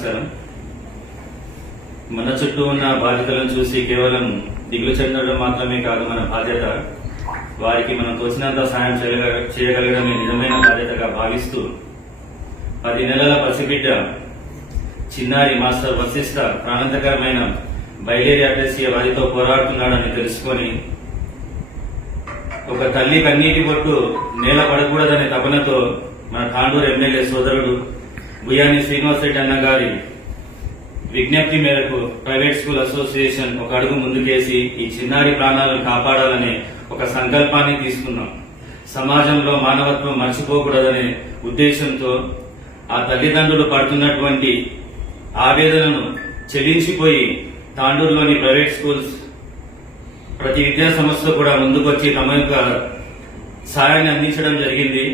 నమస్కారం. మన చుట్టూ ఉన్న బాధ్యతలను చూసి కేవలం దిగులు చెందడం మాత్రమే కాదు మన బాధ్యత. వారికి మనం తోచినంత సాయం చేయగలగడమే నిజమైన బాధ్యతగా భావిస్తూ 10 నెలల పసిబిడ్డ చిన్నారి మాస్టర్ వశిష్ఠ ప్రాణాంతకరమైన బయలేరి అటాసియా వ్యాధితో పోరాడుతున్నాడని తెలుసుకొని ఒక తల్లి కన్నీటి బొట్టు నేల పడకూడదనే తపనతో మన తాండూరు ఎమ్మెల్యే సోదరుడు బుయాని శ్రీనివాసరెడ్డి అన్న గారి విజ్ఞప్తి మేరకు ప్రైవేట్ స్కూల్ అసోసియేషన్ ఒక అడుగు ముందుకేసి ఈ చిన్నారి ప్రాణాలను కాపాడాలనే ఒక సంకల్పాన్ని తీసుకున్నాం. సమాజంలో మానవత్వం మర్చిపోకూడదనే ఉద్దేశంతో ఆ తల్లిదండ్రులు పడుతున్నటువంటి ఆవేదనను చెల్లించిపోయి తాండూరులోని ప్రైవేట్ స్కూల్స్ ప్రతి విద్యా సంస్థ కూడా ముందుకొచ్చి తమ యొక్క సాయాన్ని అందించడం జరిగింది.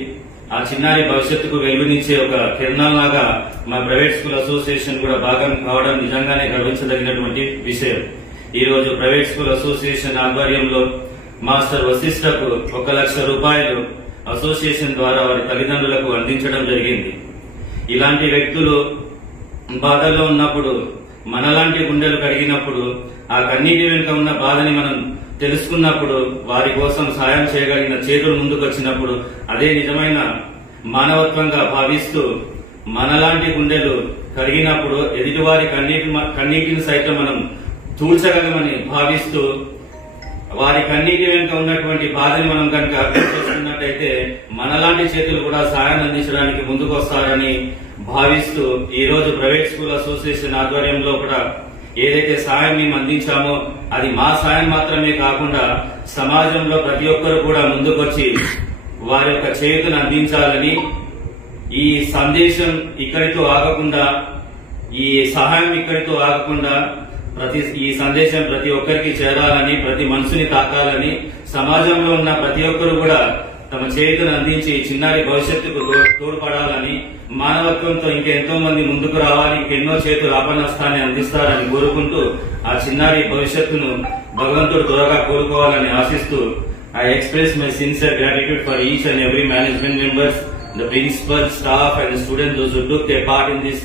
ఆ చిన్నారి భవిష్యత్తుకు వెలుగునిచ్చే ఒక కిరణాల్లాగా మా ప్రైవేట్ స్కూల్ అసోసియేషన్ కూడా భాగం కావడం నిజంగానే గర్వించదగినటువంటి విషయం. ఈ రోజు ప్రైవేట్ స్కూల్ అసోసియేషన్ ఆధ్వర్యంలో మాస్టర్ వశిష్ఠకు 1 లక్ష రూపాయలు అసోసియేషన్ ద్వారా వారి తల్లిదండ్రులకు అందించడం జరిగింది. ఇలాంటి వ్యక్తులు బాధల్లో ఉన్నప్పుడు, మనలాంటి గుండెలు కడిగినప్పుడు, ఆ కన్నీటి వెనుక ఉన్న బాధని మనం తెలుసుకున్నప్పుడు, వారి కోసం సాయం చేయగలిగిన చేతులు ముందుకొచ్చినప్పుడు అదే నిజమైన మానవత్వంగా భావిస్తూ మనలాంటి గుండెలు కరిగినప్పుడు ఎదుటివారి కన్నీటిని సైతం మనం తూల్చగలమని భావిస్తూ వారి కన్నీటి వెనుక ఉన్నటువంటి బాధని మనం కనుక అర్థం చేసుకున్నట్టయితే మనలాంటి చేతులు కూడా సాయం అందించడానికి ముందుకొస్తారని భావిస్తూ ఈ రోజు ప్రైవేట్ స్కూల్ అసోసియేషన్ ఆధ్వర్యంలో కూడా ఏదైతే సాయం మేము అందించామో అది మా సాయం మాత్రమే కాకుండా సమాజంలో ప్రతి ఒక్కరు కూడా ముందుకొచ్చి వారి యొక్క చేతును అందించాలని, ఈ సందేశం ఇక్కడితో ఆగకుండా, ఈ సహాయం ఇక్కడితో ఆగకుండా ఈ సందేశం ప్రతి ఒక్కరికి చేరాలని, ప్రతి మనసుని తాకాలని, సమాజంలో ఉన్న ప్రతి ఒక్కరు కూడా తమ చేతును అందించి చిన్నారి భవిష్యత్తుకు తోడ్పడాలని, మానవత్వంతో ఇంకెంతో మంది ముందుకు రావాలి, ఇంకెన్నో చేతులు ఆపన్నస్తాన్ని అందిస్తారని కోరుకుంటూ ఆ చిన్నారి భవిష్యత్తును భగవంతుడు త్వరగా కోరుకోవాలని ఆశిస్తూ I express my sincere gratitude for each and every management members, the principal, staff and the students, those who took their part in this